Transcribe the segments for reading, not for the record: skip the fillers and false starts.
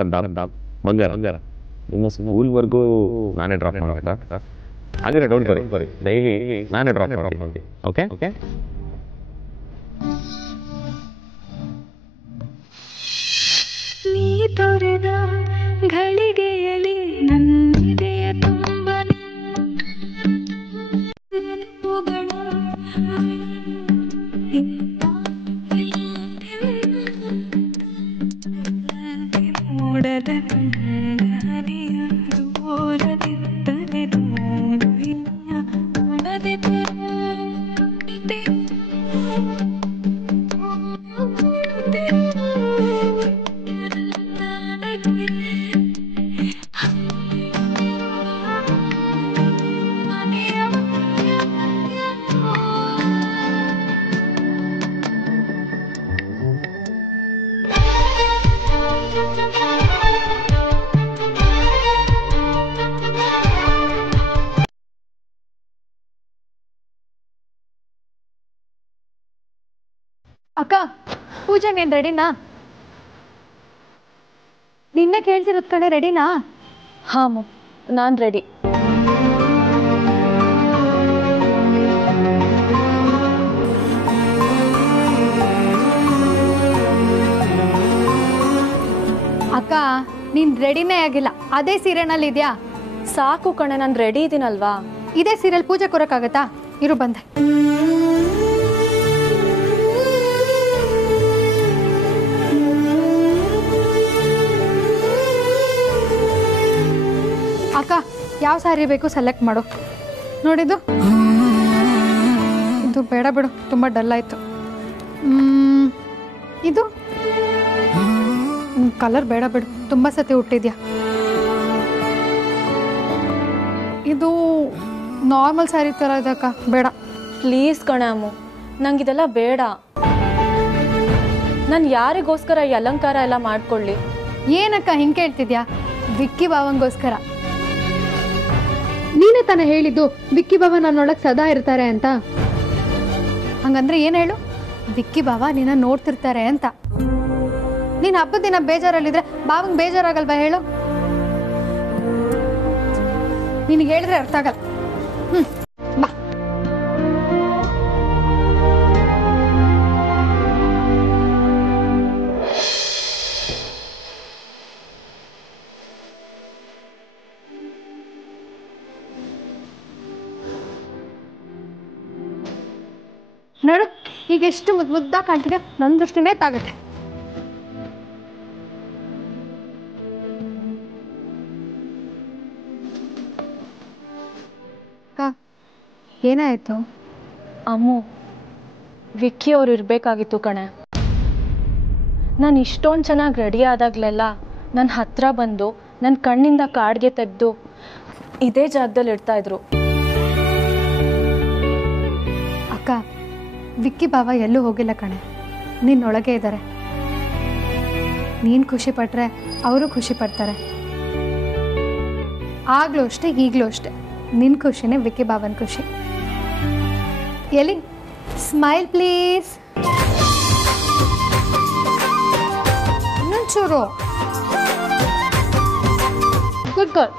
ಕಂದ ಬಂಗಾರ ನಿಮ್ಮ ಸ್ಕೂಲ್ವರೆಗೂ ನಾನೇ ಡ್ರಾಪ್ ಮಾಡಬೇಕಾ? ಹಾಗಾದ್ರೆ ಡೋಂಟ್ ವರಿ, ಡೈಲಿ ನಾನೇ ಡ್ರಾಪ್ ಮಾಡ್ತೀನಿ. Okay okay. ನೀ ತೊರೆದ ಘಳಿಗೆಯಲ್ಲಿ ನನ್ನಿದೆಯ ತುಂಬ ನೋಡದ ಹನಿಯೊಂದು ಓದದಿದ್ದರೆ ನೋಡದೆ ಅಕ್ಕ, ಪೂಜೆ ನೀನು ರೆಡಿನಾ? ನಿನ್ನೆ ಕೇಳ್ತಿರೋದ್ ಕಡೆ ರೆಡಿನಾ? ಹಾಂ ನಾನು ರೆಡಿ. ಅಕ್ಕ, ನೀನು ರೆಡಿನೇ ಆಗಿಲ್ಲ. ಅದೇ ಸೀರೆನಲ್ಲಿ ಇದೆಯಾ? ಸಾಕು ಕಣೆ, ನಾನು ರೆಡಿ ಇದ್ದೀನಲ್ವಾ. ಇದೇ ಸೀರೆಯಲ್ಲಿ ಪೂಜೆ ಕೊಡೋಕ್ಕಾಗತ್ತಾ? ಇರು ಬಂದೆ. ಅಕ್ಕ, ಯಾವ ಸ್ಯಾರಿ ಬೇಕು ಸೆಲೆಕ್ಟ್ ಮಾಡು. ನೋಡಿದ್ದು ಇದು ಬೇಡ ಬಿಡು, ತುಂಬ ಡಲ್ ಆಯಿತು. ಇದು ಕಲರ್ ಬೇಡ ಬಿಡು, ತುಂಬ ಸತಿ ಹುಟ್ಟಿದ್ಯಾ. ಇದು ನಾರ್ಮಲ್ ಸ್ಯಾರಿ ಥರ ಇದೆ ಅಕ್ಕ, ಬೇಡ ಪ್ಲೀಸ್ ಕಣೆ ಅಮ್ಮು, ನಂಗಿದೆಲ್ಲ ಬೇಡ. ನಾನು ಯಾರಿಗೋಸ್ಕರ ಈ ಅಲಂಕಾರ ಎಲ್ಲ ಮಾಡ್ಕೊಳ್ಳಿ? ಏನಕ್ಕ ಹಿಂಗೆ ಕೇಳ್ತಿದ್ಯಾ? ವಿಕ್ಕಿ ಬಾವಂಗೋಸ್ಕರ. ನೀನೇ ತಾನೇ ಹೇಳಿದ್ದು ವಿಕ್ಕಿ ಬಾವ ನನ್ನೊಳಗೆ ಸದಾ ಇರ್ತಾರೆ ಅಂತ. ಹಂಗಂದ್ರೆ ಏನು ಹೇಳು? ವಿಕ್ಕಿ ಬಾವ ನಿನ್ನ ನೋಡ್ತಿರ್ತಾರೆ ಅಂತ. ನೀನು ಹಬ್ಬದ ದಿನ ಬೇಜಾರಲ್ಲಿದ್ರೆ ಬಾವಂಗೆ ಬೇಜಾರಾಗಲ್ವಾ ಹೇಳು? ನಿನಗೆ ಹೇಳಿದ್ರೆ ಅರ್ಥ ಆಗಲ್ಲ. ಬಾ. ನೋಡು, ಈಗ ಎಷ್ಟು ಮುದ್ದಾಗಿ ಕಾಣ್ತಿದೆ. ನನ್ನ ದೃಷ್ಟಿನೇ ತಾಗುತ್ತೆ. ಏನಾಯ್ತು? ಅಮ್ಮು, ವಿಕ್ಕಿ ಅವ್ರು ಇರಬೇಕಾಗಿತ್ತು ಕಣೆ. ನಾನು ಇಷ್ಟೊಂದು ಚೆನ್ನಾಗಿ ರೆಡಿ ಆದಾಗಲೆಲ್ಲ ನನ್ನ ಹತ್ರ ಬಂದು ನನ್ನ ಕಣ್ಣಿಂದ ಕಾಡ್ಗೆ ತೆಗೆದು ಇದೇ ಜಾಗದಲ್ಲಿ ಇಡ್ತಾಯಿದ್ರು. ಅಕ್ಕ, ವಿಕ್ಕಿ ಬಾವ ಎಲ್ಲೂ ಹೋಗಿಲ್ಲ ಕಣೆ, ನಿನ್ನೊಳಗೆ ಇದ್ದಾರೆ. ನೀನು ಖುಷಿ ಪಟ್ರೆ ಅವರು ಖುಷಿ ಪಡ್ತಾರೆ. ಆಗ್ಲೂ ಅಷ್ಟೇ ಈಗಲೂ ಅಷ್ಟೇ, ನಿನ್ನ ಖುಷಿನೇ ವಿಕ್ಕಿ ಬಾವನ ಖುಷಿ. ಎಲ್ಲಿ ಸ್ಮೈಲ್ ಪ್ಲೀಸ್. ಇನ್ನೊಂಚೂರು. Good girl.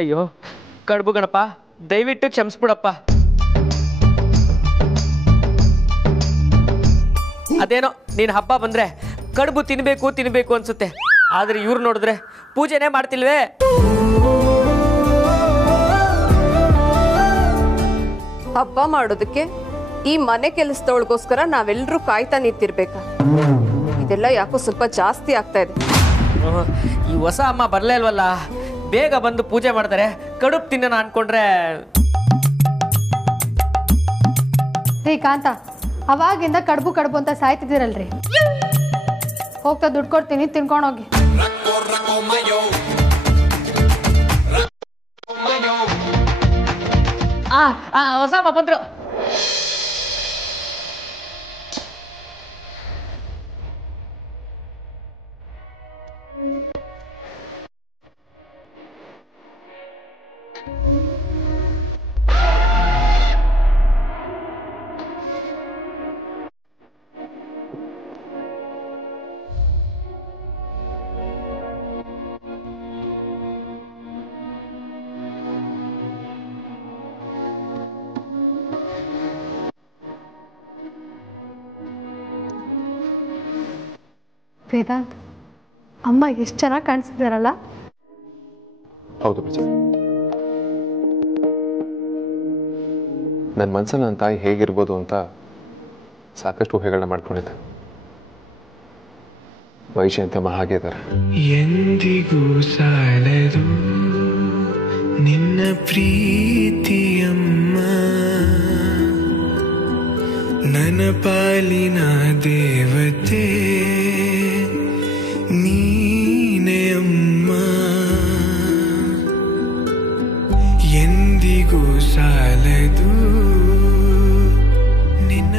ಅಯ್ಯೋ ಕಡುಬು ಗಣಪ, ದಯವಿಟ್ಟು ಕ್ಷಮಿಸ್ಬಿಡಪ್ಪ. ಅದೇನೋ ನೀನು ಹಬ್ಬ ಬಂದ್ರೆ ಕಡುಬು ತಿನ್ಬೇಕು ಅನ್ಸುತ್ತೆ. ಆದ್ರೆ ಇವ್ರು ನೋಡಿದ್ರೆ ಪೂಜೆನೇ ಮಾಡ್ತಿಲ್ವೇ? ಹಬ್ಬ ಮಾಡೋದಕ್ಕೆ ಈ ಮನೆ ಕೆಲಸದವಳಿಗೋಸ್ಕರ ನಾವೆಲ್ಲರೂ ಕಾಯ್ತಾ ನಿಂತಿರ್ಬೇಕಾ? ಇದೆಲ್ಲ ಯಾಕೋ ಸ್ವಲ್ಪ ಜಾಸ್ತಿ ಆಗ್ತಾ ಇದೆ. ಈ ಹೊಸ ಅಮ್ಮ ಬರಲೇ ಇಲ್ವಲ್ಲ, ಬೇಗ ಬಂದು ಪೂಜೆ ಮಾಡ್ತಾರೆ, ಕಡುಬು ತಿನ್ನೋಣ ಅನ್ಕೊಂಡ್ರೆ. ರೀ ಕಾಂತ, ಅವಾಗಿಂದ ಕಡುಬು ಕಡುಬು ಅಂತ ಸಾಯ್ತಿದ್ದೀರಲ್ರಿ. ಹೋಗ್ತಾ ದುಡ್ಡು ಕೊಡ್ತೀನಿ, ತಿನ್ಕೊಂಡೋಗಿ. ಹೊಸ ಅಮ್ಮ ಬಂದ್ರು. ವೇದಾಂತ್, ಅಮ್ಮ ಎಷ್ಟು ಚೆನ್ನಾಗಿ ಕಾಣಿಸ್ತಿದಾರಲ್ಲ. ಹೌದು ಬಚ್ಚ, ನನ್ನ ಮನಸ್ಸಲ್ಲಿ ನನ್ನ ತಾಯಿ ಹೇಗಿರ್ಬೋದು ಅಂತ ಸಾಕಷ್ಟು ಊಹೆಗಳನ್ನ ಮಾಡ್ಕೊಂಡಿದ್ದೆ. ವೈಜಯಂತಮ್ಮ ಹಾಗೆ ಇದ್ದಾರೆ. ಎಂದಿಗೂ ಸಾಲದು ನಿನ್ನ ಪ್ರೀತಿಯಮ್ಮ, ನನ್ನ ಪಾಲಿನ ದೇವತೆ ನೀನೇ ಅಮ್ಮ, ಎಂದಿಗೂ ಸಾಲದು ನಿನ್ನ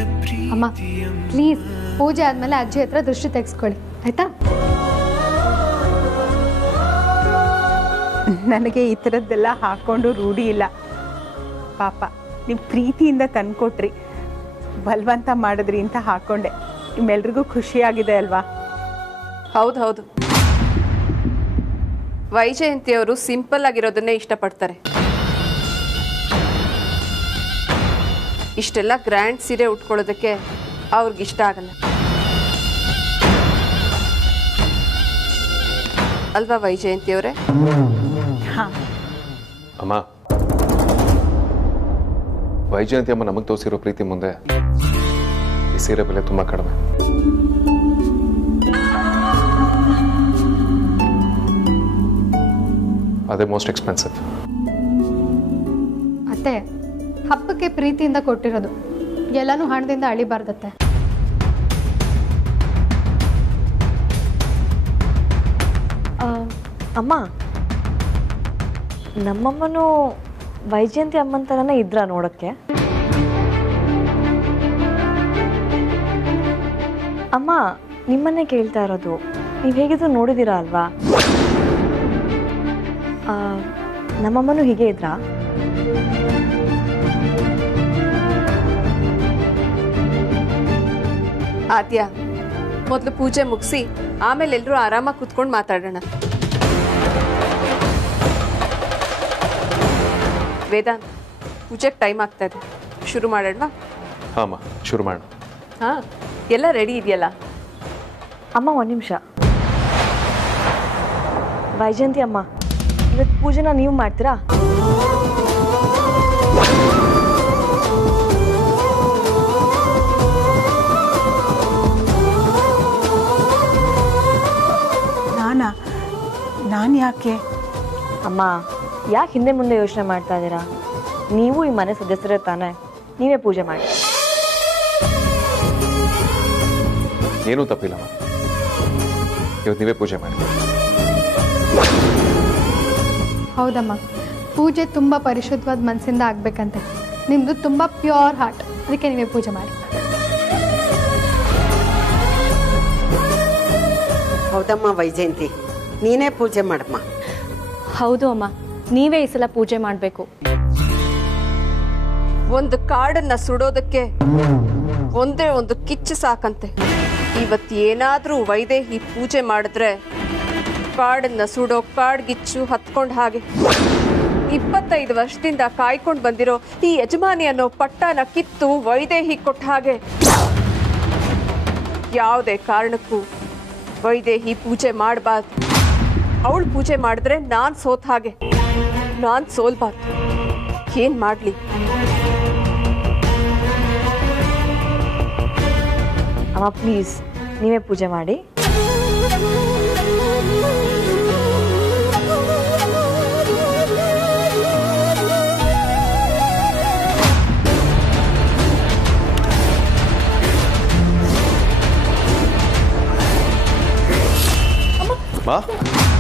ಅಮ್ಮ ಪ್ರೀತಿಯಮ್ಮ. ಪ್ಲೀಸ್, ಪೂಜೆ ಆದ್ಮೇಲೆ ಅಜ್ಜಿ ಹತ್ರ ದೃಷ್ಟಿ ತೆಗೆಸ್ಕೊಳ್ಳಿ, ಆಯ್ತಾ? ನನಗೆ ಈ ಥರದ್ದೆಲ್ಲ ಹಾಕ್ಕೊಂಡು ರೂಢಿ ಇಲ್ಲ. ಪಾಪ ನೀವು ಪ್ರೀತಿಯಿಂದ ತಂದ್ಕೊಟ್ರಿ, ಬಲವಂತ ಮಾಡಿದ್ರಿ ಅಂತ ಹಾಕ್ಕೊಂಡೆ. ನಿಮ್ಮೆಲ್ರಿಗೂ ಖುಷಿಯಾಗಿದೆ ಅಲ್ವಾ? ಹೌದು, ವೈಜಯಂತಿಯವರು ಸಿಂಪಲ್ ಆಗಿರೋದನ್ನೇ ಇಷ್ಟಪಡ್ತಾರೆ. ಇಷ್ಟೆಲ್ಲ ಗ್ರ್ಯಾಂಡ್ ಸೀರೆ ಉಟ್ಕೊಳ್ಳೋದಕ್ಕೆ ಅವ್ರಿಗಿಷ್ಟ ಆಗಲ್ಲ ಅಲ್ವಾ ವೈಜಯಂತಿಯವರೇ? ಅಮ್ಮ, ವೈಜಯಂತಿ ಅಮ್ಮ ನಮಗೆ ತೋರಿಸಿರೋ ಪ್ರೀತಿ ಮುಂದೆ ಈ ಸೀರೆ ಬೆಲೆ ತುಂಬ ಕಡಿಮೆ. ಅದೇ ಮೋಸ್ಟ್ ಎಕ್ಸ್ಪೆನ್ಸಿವ್. ಅತ್ತೆ, ಹಬ್ಬಕ್ಕೆ ಪ್ರೀತಿಯಿಂದ ಕೊಟ್ಟಿರೋದು, ಎಲ್ಲನೂ ಹಣದಿಂದ ಅಳಿಬಾರ್ದತ್ತೆ. ಅಮ್ಮ, ನಮ್ಮಮ್ಮನೂ ವೈಜಯಂತಿ ಅಮ್ಮನ ಥರನೇ ಇದ್ರ ನೋಡೋಕ್ಕೆ? ಅಮ್ಮ, ನಿಮ್ಮನ್ನೇ ಕೇಳ್ತಾ ಇರೋದು, ನೀವು ಹೇಗಿದ್ರು ನೋಡಿದ್ದೀರಾ ಅಲ್ವಾ? ನಮ್ಮಮ್ಮನೂ ಹೀಗೆ ಇದ್ರಾ? ಆದ್ಯ, ಮೊದಲು ಪೂಜೆ ಮುಗಿಸಿ ಆಮೇಲೆ ಎಲ್ಲರೂ ಆರಾಮಾಗಿ ಕೂತ್ಕೊಂಡು ಮಾತಾಡೋಣ. ವೇದಾಂತ್, ಪೂಜೆಗೆ ಟೈಮ್ ಆಗ್ತಾ ಇದೆ, ಶುರು ಮಾಡೋಣವಾ? ಹಾಂ ಅಮ್ಮ, ಶುರು ಮಾಡೋಣ. ಹಾಂ, ಎಲ್ಲ ರೆಡಿ ಇದೆಯಲ್ಲ? ಅಮ್ಮ, ಒಂದು ನಿಮಿಷ. ವೈಜಯಂತಿ ಅಮ್ಮ, ಇವತ್ತು ಪೂಜೆನ ನೀವು ಮಾಡ್ತೀರಾ? ನಾನು ಯಾಕೆ? ಅಮ್ಮ, ಯಾಕೆ ಹಿಂದೆ ಮುಂದೆ ಯೋಚನೆ ಮಾಡ್ತಾ ಇದ್ದೀರಾ? ನೀವು ಈ ಮನೆ ಸದಸ್ಯರೇ ತಾನೆ, ನೀವೇ ಪೂಜೆ ಮಾಡಿ. ಏನೂ ತಪ್ಪಿಲ್ಲಮ್ಮ, ಇವತ್ತು ನೀವೇ ಪೂಜೆ ಮಾಡಿ. ಹೌದಮ್ಮ, ಪೂಜೆ ತುಂಬ ಪರಿಶುದ್ಧವಾದ ಮನಸ್ಸಿಂದ ಆಗಬೇಕಂತೆ. ನಿಮ್ಮದು ತುಂಬ ಪ್ಯೂರ್ ಹಾರ್ಟ್, ಅದಕ್ಕೆ ನೀವೇ ಪೂಜೆ ಮಾಡಿ. ಹೌದಮ್ಮ ವೈಜಯಂತಿ, ನೀನೇ ಪೂಜೆ ಮಾಡಮ್ಮ. ಹೌದು ಅಮ್ಮ, ನೀವೇ ಈ ಸಲ ಪೂಜೆ ಮಾಡಬೇಕು. ಒಂದು ಕಾಡನ್ನ ಸುಡೋದಕ್ಕೆ ಒಂದೇ ಒಂದು ಕಿಚ್ಚು ಸಾಕಂತೆ. ಇವತ್ತು ಏನಾದ್ರೂ ವೈದೇಹಿ ಪೂಜೆ ಮಾಡಿದ್ರೆ ಕಾಡನ್ನ ಸುಡೋ ಕಾಡ್ಗಿಚ್ಚು ಹತ್ಕೊಂಡ್ ಹಾಗೆ. 25 ವರ್ಷದಿಂದ ಕಾಯ್ಕೊಂಡು ಬಂದಿರೋ ಈ ಯಜಮಾನಿ ಅನ್ನೋ ಪಟ್ಟನ ಕಿತ್ತು ವೈದೇಹಿ ಕೊಟ್ಟ ಹಾಗೆ. ಯಾವುದೇ ಕಾರಣಕ್ಕೂ ವೈದೇಹಿ ಪೂಜೆ ಮಾಡಬಾರ್ದು. ಅವಳು ಪೂಜೆ ಮಾಡಿದ್ರೆ ನಾನ್ ಸೋತ್ ಹಾಗೆ. ನಾನ್ ಸೋಲ್ಬಾರ್ದು. ಏನ್ ಮಾಡ್ಲಿ? ಅಮ್ಮ ಪ್ಲೀಸ್, ನೀವೇ ಪೂಜೆ ಮಾಡಿ.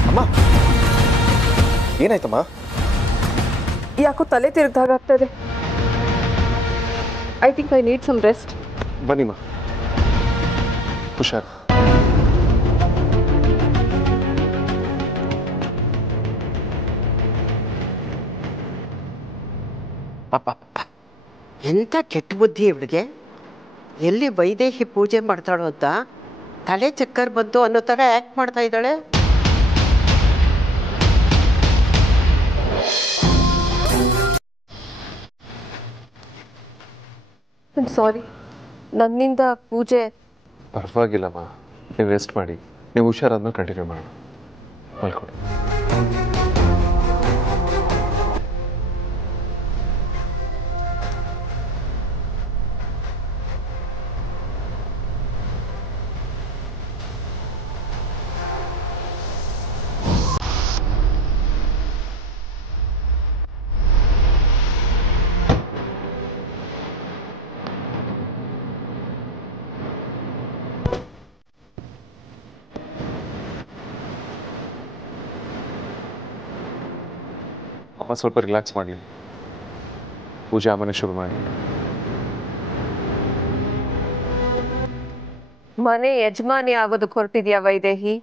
ಅಮ್ಮ ಏನಾಯ್ತಮ್ಮ? ಯಾಕೋ ತಲೆ ತಿರುಗ್ದಾಗ್ತದೆ. I think I need some rest. ಬನ್ನಿಮ್ಮ, ಹುಷಾರ್. ಎಂಥ ಕೆಟ್ಟ ಬುದ್ಧಿ ಇವಳಿಗೆ. ಎಲ್ಲಿ ವೈದೇಹಿ ಪೂಜೆ ಮಾಡ್ತಾಳೋ ಅಂತ ತಲೆ ಚಕ್ಕರ್ ಬಂತು ಅನ್ನೋ ಥರ ಆ್ಯಕ್ಟ್ ಮಾಡ್ತಾ ಇದ್ದಾಳೆ. ಸಾರಿ, ನನ್ನಿಂದ ಪೂಜೆ. ಪರವಾಗಿಲ್ಲಮ್ಮ, ನೀವು ರೆಸ್ಟ್ ಮಾಡಿ. ನೀವು ಹುಷಾರಾದ್ಮೇಲೆ ಕಂಟಿನ್ಯೂ ಮಾಡೋಣ. ಮಲ್ಕೊಡಿ. ಅಮ್ಮ ಸ್ವಲ್ಪ ರಿಲ್ಯಾಕ್ಸ್ ಮಾಡಿ. ಪೂಜೆ ಆಮೇಲೆ ಶುರು ಮಾಡಿ. ಮನೆ ಯಜಮಾನಿ ಆಗೋದಕ್ಕೆ ಹೊರಟಿದ್ಯಾ ವೈದೇಹಿ?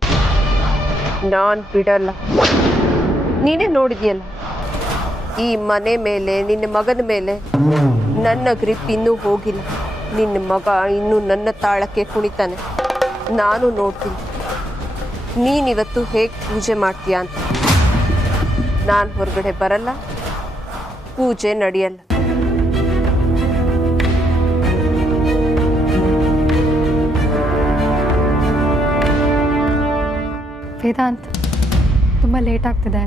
ನಾನ್ ಬಿಡಲ್ಲ. ನೀನೇ ನೋಡಿದ್ಯಲ್ಲ, ಈ ಮನೆ ಮೇಲೆ, ನಿನ್ನ ಮಗನ ಮೇಲೆ ನನ್ನ ಗ್ರಿಪ್ ಇನ್ನೂ ಹೋಗಿಲ್ಲ. ನಿನ್ನ ಮಗ ಇನ್ನೂ ನನ್ನ ತಾಳಕ್ಕೆ ಕುಣಿತಾನೆ. ನಾನು ನೋಡ್ತೀನಿ ನೀನಿವತ್ತು ಹೇಗೆ ಪೂಜೆ ಮಾಡ್ತೀಯ ಅಂತ. ನಾನು ಹೊರಗಡೆ ಬರಲ್ಲ, ಪೂಜೆ ನಡೆಯಲ್ಲ. ವೇದಾಂತ್, ತುಂಬ ಲೇಟ್ ಆಗ್ತಿದೆ.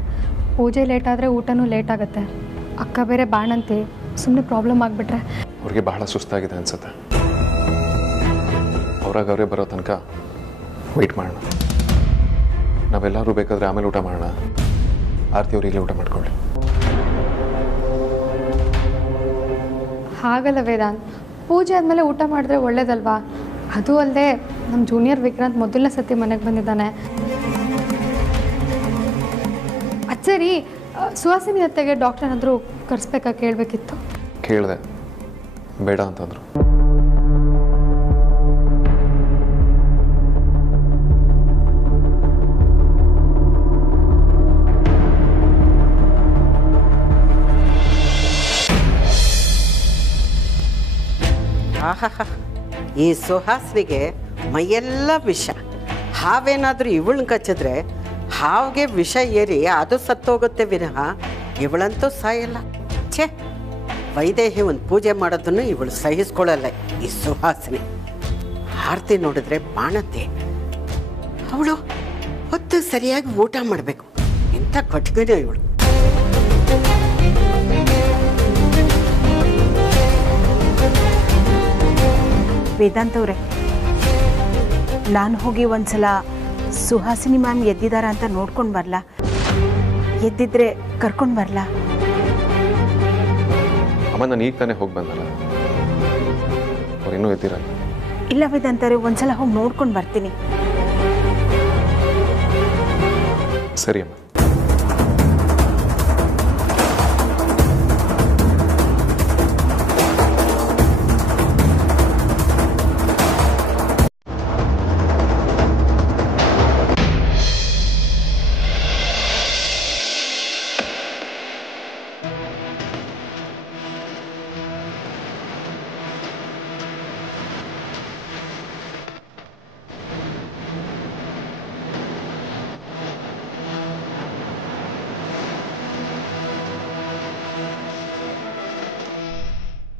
ಪೂಜೆ ಲೇಟ್ ಆದರೆ ಊಟನೂ ಲೇಟ್ ಆಗುತ್ತೆ. ಅಕ್ಕ ಬೇರೆ ಬಾಣಂತಿ, ಸುಮ್ಮನೆ ಪ್ರಾಬ್ಲಮ್ ಆಗಿಬಿಟ್ರೆ. ಅವ್ರಿಗೆ ಬಹಳ ಸುಸ್ತಾಗಿದೆ ಅನ್ಸುತ್ತೆ. ಅವರೇ ಬರೋ ತನಕ ವೆಯ್ಟ್ ಮಾಡೋಣ. ನಾವೆಲ್ಲರೂ ಬೇಕಾದರೆ ಆಮೇಲೆ ಊಟ ಮಾಡೋಣ. ಆರತಿ ಅವ್ರು ಈಗಲೇ ಊಟ ಮಾಡ್ಕೊಳ್ಳಿ. ಹಾಗಲ್ಲ ವೇದಾಂತ್, ಪೂಜೆ ಆದಮೇಲೆ ಊಟ ಮಾಡಿದ್ರೆ ಒಳ್ಳೇದಲ್ವಾ? ಅದು ಅಲ್ಲದೆ ನಮ್ಮ ಜೂನಿಯರ್ ವಿಕ್ರಾಂತ್ ಮೊದಲನೇ ಸತಿ ಮನೆಗೆ ಬಂದಿದ್ದಾನೆ. ಅದು ಸರಿ, ಸುಹಾಸಿನಿ ಅತ್ತೆಗೆ ಡಾಕ್ಟರ್ ಏನಾದರೂ ಕರೆಸ್ಬೇಕಾ ಕೇಳಬೇಕಿತ್ತು. ಕೇಳಿದೆ, ಬೇಡ ಅಂತಂದರು. ಆಹಾ, ಈ ಸುಹಾಸ್ನಿಗೆ ಮೈಯೆಲ್ಲ ವಿಷ. ಹಾವೇನಾದರೂ ಇವಳನ್ನ ಕಚ್ಚಿದ್ರೆ ಹಾವಿಗೆ ವಿಷ ಏರಿ ಅದು ಸತ್ತೋಗುತ್ತೆ ವಿನಃ ಇವಳಂತೂ ಸಾಯಲ್ಲ. ಛೇ, ವೈದೇಹಿ ಒಂದು ಪೂಜೆ ಮಾಡೋದನ್ನು ಇವಳು ಸಹಿಸ್ಕೊಳ್ಳಲ್ಲ ಈ ಸುಹಾಸಿನಿ. ಆರತಿ ನೋಡಿದ್ರೆ ಬಾಣಂತಿ. ಅವಳು ಹೊತ್ತು ಸರಿಯಾಗಿ ಊಟ ಮಾಡಬೇಕು. ಎಂಥ ಕಟ್ಗೆನೋ ಇವಳು. ವೇದಾಂತ್ ಅವರೇ, ನಾನು ಹೋಗಿ ಒಂದ್ಸಲ ಸುಹಾಸಿನಿ ಮ್ಯಾಮ್ ಎದ್ದಿದ್ದಾರ ಅಂತ ನೋಡ್ಕೊಂಡು ಬರಲಾ? ಎದ್ದಿದ್ರೆ ಕರ್ಕೊಂಡು ಬರಲಾ? ಅಮ್ಮ, ನಾನು ಈಗ ತಾನೇ ಹೋಗಿ ಬಂದಲ್ಲ, ಅವ್ರು ಇನ್ನೂ ಎದ್ದಿರಲ್ಲ. ಇಲ್ಲ ವೇದಾಂತ್ ಅವರೇ, ಒಂದ್ಸಲ ಹೋಗಿ ನೋಡ್ಕೊಂಡು ಬರ್ತೀನಿ. ಸರಿ ಅಮ್ಮ.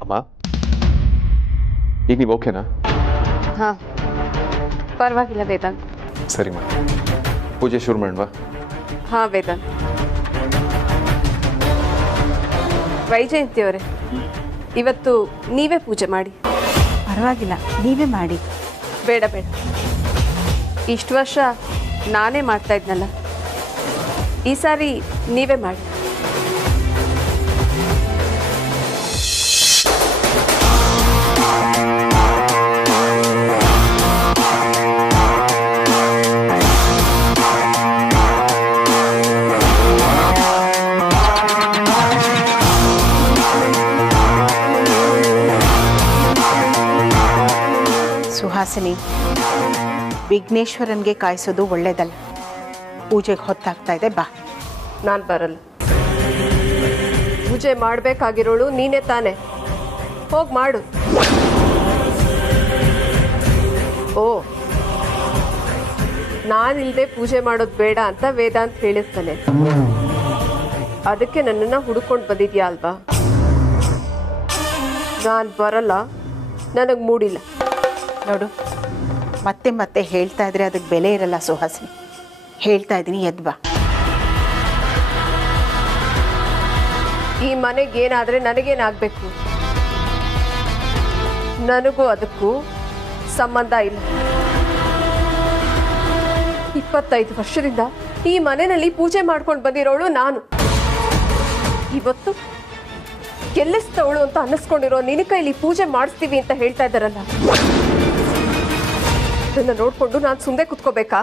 ಅಮ್ಮ, ಈಗ ನೀವು ಓಕೆನಾ? ಹಾಂ, ಪರವಾಗಿಲ್ಲ ವೇದಾಂತ್. ಸರಿಮ್ಮ, ಪೂಜೆ ಶುರು ಮಾಡೋಣವಾ? ಹಾಂ ವೇದಾಂತ್. ವೈಜಯಂತಿ ಅವರೇ, ಇವತ್ತು ನೀವೇ ಪೂಜೆ ಮಾಡಿ. ಪರವಾಗಿಲ್ಲ, ನೀವೇ ಮಾಡಿ. ಬೇಡ ಬೇಡ, ಇಷ್ಟು ವರ್ಷ ನಾನೇ ಮಾಡ್ತಾ ಇದ್ನಲ್ಲ, ಈ ಸಾರಿ ನೀವೇ ಮಾಡಿ. ಸುಹಾಸಿನಿ, ವಿಘ್ನೇಶ್ವರನ್ಗೆ ಕಾಯಿಸೋದು ಒಳ್ಳೇದಲ್ಲ. ಪೂಜೆಗೆ ಹೊತ್ತಾಗ್ತಾ ಇದೆ, ಬಾ. ನಾನು ಬರಲ್ಲ. ಪೂಜೆ ಮಾಡಬೇಕಾಗಿರೋಳು ನೀನೇ ತಾನೆ, ಹೋಗಿ ಮಾಡು. ಓ, ನಾನಿಲ್ಲದೆ ಪೂಜೆ ಮಾಡೋದು ಬೇಡ ಅಂತ ವೇದಾಂತ್ ಹೇಳಿರ್ತಾನೆ, ಅದಕ್ಕೆ ನನ್ನನ್ನು ಹುಡುಕೊಂಡು ಬಂದಿದ್ಯಾ ಅಲ್ವಾ? ನಾನು ಬರಲ್ಲ, ನನಗೆ ಮೂಡಿಲ್ಲ. ನೋಡು, ಮತ್ತೆ ಮತ್ತೆ ಹೇಳ್ತಾ ಇದ್ರೆ ಅದಕ್ಕೆ ಬೆಲೆ ಇರಲ್ಲ ಸುಹಾಸಿನಿ. ಹೇಳ್ತಾ ಇದ್ದೀನಿ, ಎದ್ದು ಬಾ. ಈ ಮನೆಗೆ ಏನಾದರೆ ನನಗೇನಾಗಬೇಕು? ನನಗೂ ಅದಕ್ಕೂ ಸಂಬಂಧ ಇಲ್ಲ. 25 ವರ್ಷದಿಂದ ಈ ಮನೆಯಲ್ಲಿ ಪೂಜೆ ಮಾಡ್ಕೊಂಡು ಬಂದಿರೋಳು ನಾನು. ಇವತ್ತು ಗೆಲ್ಲಿಸ್ತವಳು ಅಂತ ಅನ್ನಿಸ್ಕೊಂಡಿರೋ ನಿನ್ನ ಕೈಲಿ ಪೂಜೆ ಮಾಡಿಸ್ತೀವಿ ಅಂತ ಹೇಳ್ತಾ ಇದ್ದಾರಲ್ಲ, ಅದನ್ನ ನೋಡ್ಕೊಂಡು ನಾನು ಸುಮ್ಮನೆ ಕುತ್ಕೋಬೇಕಾ?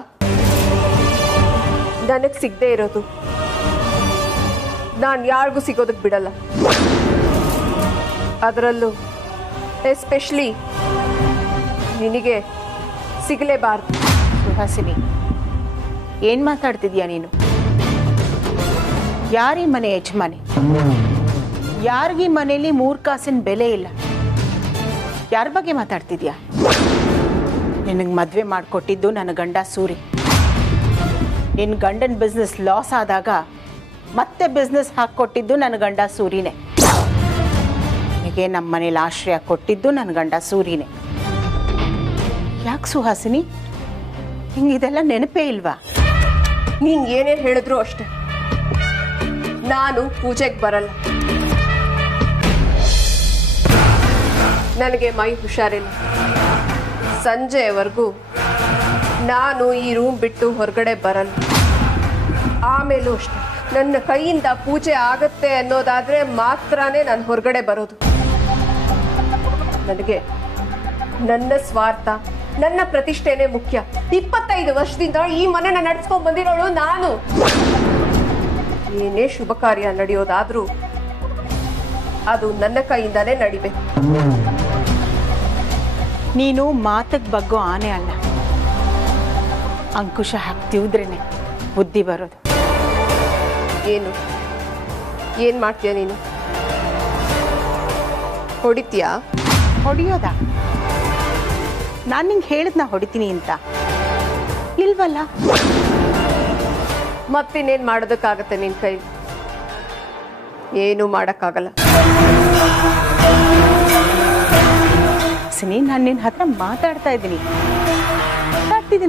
ನನಗೆ ಸಿಗದೆ ಇರೋದು ನಾನು ಯಾರಿಗೂ ಸಿಗೋದಕ್ಕೆ ಬಿಡಲ್ಲ. ಅದರಲ್ಲೂ ಎಸ್ಪೆಷಲಿ ನಿನಗೆ ಸಿಗಲೇಬಾರ್ದು. ಸುಹಾಸಿನಿ, ಏನು ಮಾತಾಡ್ತಿದ್ಯಾ ನೀನು? ಯಾರೀ ಮನೆ ಯಜಮಾನಿ? ಯಾರಿಗೀ ಮನೆಯಲ್ಲಿ 3 ಕಾಸಿನ ಬೆಲೆ ಇಲ್ಲ. ಯಾರ ಬಗ್ಗೆ ಮಾತಾಡ್ತಿದ್ಯಾ? ನಿನಗೆ ಮದುವೆ ಮಾಡಿಕೊಟ್ಟಿದ್ದು ನನ್ನ ಗಂಡ ಸೂರಿ. ನಿನ್ನ ಗಂಡನ ಬಿಸ್ನೆಸ್ ಲಾಸ್ ಆದಾಗ ಮತ್ತೆ ಬಿಸ್ನೆಸ್ ಹಾಕ್ಕೊಟ್ಟಿದ್ದು ನನ್ನ ಗಂಡ ಸೂರಿನೇ. ನಿನಗೆ ನಮ್ಮ ಮನೇಲಿ ಆಶ್ರಯ ಕೊಟ್ಟಿದ್ದು ನನ್ನ ಗಂಡ ಸೂರಿನೇ. ಯಾಕೆ ಸುಹಾಸಿನಿ, ಹಿಂಗಿದೆಲ್ಲ ನೆನಪೇ ಇಲ್ವಾ? ನೀನು ಏನೇನು ಹೇಳಿದ್ರು ಅಷ್ಟೆ, ನಾನು ಪೂಜೆಗೆ ಬರಲ್ಲ. ನನಗೆ ಮೈ ಹುಷಾರಿಲ್ಲ. ಸಂಜೆವರೆಗೂ ನಾನು ಈ ರೂಮ್ ಬಿಟ್ಟು ಹೊರಗಡೆ ಬರಲ್ಲ. ಆಮೇಲೂ ಅಷ್ಟೆ, ನನ್ನ ಕೈಯಿಂದ ಪೂಜೆ ಆಗತ್ತೆ ಅನ್ನೋದಾದರೆ ಮಾತ್ರನೇ ನಾನು ಹೊರಗಡೆ ಬರೋದು. ನನಗೆ ನನ್ನ ಸ್ವಾರ್ಥ, ನನ್ನ ಪ್ರತಿಷ್ಠೆನೇ ಮುಖ್ಯ. 25 ವರ್ಷದಿಂದ ಈ ಮನೆನ ನಡೆಸ್ಕೊಂಡು ಬಂದಿರೋಳು ನಾನು. ಏನೇ ಶುಭ ಕಾರ್ಯ ನಡೆಯೋದಾದ್ರೂ ಅದು ನನ್ನ ಕೈಯಿಂದಾನೇ ನಡಿಬೇಕು. ನೀನು ಮಾತಿಗೆ ಬಗ್ಗೋ ಆನೆ ಅಲ್ಲ. ಅಂಕುಶ ಹಾಕ್ತಿದ್ರೇನೆ ಬುದ್ಧಿ ಬರೋದು. ಏನು ಮಾಡ್ತೀಯ ನೀನು? ಹೊಡಿತೀಯಾ? ಹೊಡಿಯೋದಾ? ನಾನು ನಿಂಗೆ ಹೇಳಿದ್ನ ಹೊಡಿತೀನಿ ಅಂತ ಇಲ್ವಲ್ಲ. ಮತ್ತಿನ್ನೇನು ಮಾಡೋದಕ್ಕಾಗತ್ತೆ ನಿನ್ನ ಕೈ? ಏನೂ ಮಾಡೋಕ್ಕಾಗಲ್ಲ. ಸಿನಿ, ನಾನು ನಿನ್ನ ಹತ್ರ ಮಾತಾಡ್ತಾ ಇದ್ದೀನಿ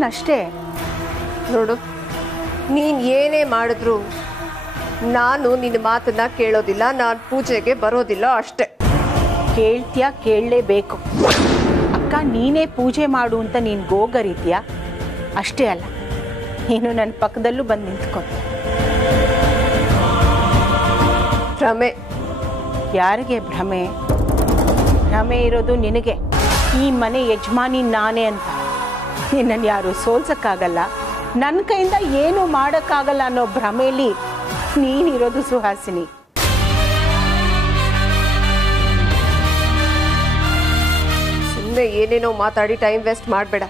ಅಷ್ಟೇ. ನೋಡು, ನೀನು ಏನೇ ಮಾಡಿದ್ರು ನಾನು ನಿನ್ನ ಮಾತನ್ನ ಕೇಳೋದಿಲ್ಲ, ನಾನು ಪೂಜೆಗೆ ಬರೋದಿಲ್ಲ ಅಷ್ಟೇ. ಕೇಳ್ತೀಯಾ? ಕೇಳಲೇಬೇಕು. ಅಕ್ಕ, ನೀನೇ ಪೂಜೆ ಮಾಡು ಅಂತ ನೀನು ಗೋಗರಿತೀಯಾ? ಅಷ್ಟೇ ಅಲ್ಲ, ನೀನು ನನ್ನ ಪಕ್ಕದಲ್ಲೂ ಬಂದು ನಿಂತ್ಕೊ. ಭ್ರಮೆ. ಯಾರಿಗೆ ಭ್ರಮೆ? ಭ್ರಮೆ ಇರೋದು ನಿನಗೆ. ಈ ಮನೆ ಯಜಮಾನಿ ನಾನೇ ಅಂತ. ನಿನ್ನನ್ನು ಯಾರು ಸೋಲ್ಸಕ್ಕಾಗಲ್ಲ, ನನ್ನ ಕೈಯಿಂದ ಏನು ಮಾಡೋಕ್ಕಾಗಲ್ಲ ಅನ್ನೋ ಭ್ರಮೆಯಲ್ಲಿ ನೀನಿರೋದು ಸುಹಾಸಿನಿ. ಸುಮ್ಮನೆ ಏನೇನೋ ಮಾತಾಡಿ ಟೈಮ್ ವೇಸ್ಟ್ ಮಾಡಬೇಡ.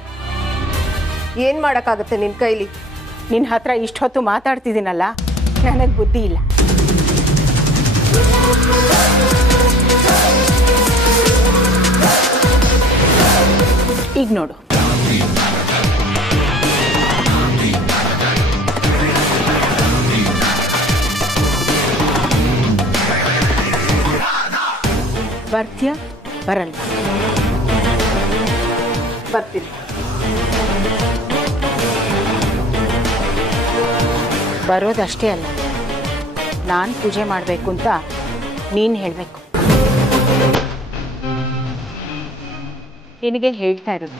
ಏನು ಮಾಡೋಕ್ಕಾಗತ್ತೆ ನಿನ್ನ ಕೈಲಿ? ನಿನ್ನ ಹತ್ರ ಇಷ್ಟು ಹೊತ್ತು ಮಾತಾಡ್ತಿದ್ದೀನಲ್ಲ, ನನಗೆ ಬುದ್ಧಿ ಇಲ್ಲ. ಈಗ ನೋಡು, ಬರ್ತೀಯಾ? ಬರಲ್ಲ? ಬರ್ತೀನಿ. ಬರೋದಷ್ಟೇ ಅಲ್ಲ, ನಾನು ಪೂಜೆ ಮಾಡಬೇಕು ಅಂತ ನೀನು ಹೇಳಬೇಕು. ನಿನಗೆ ಹೇಳ್ತಾ ಇರೋದು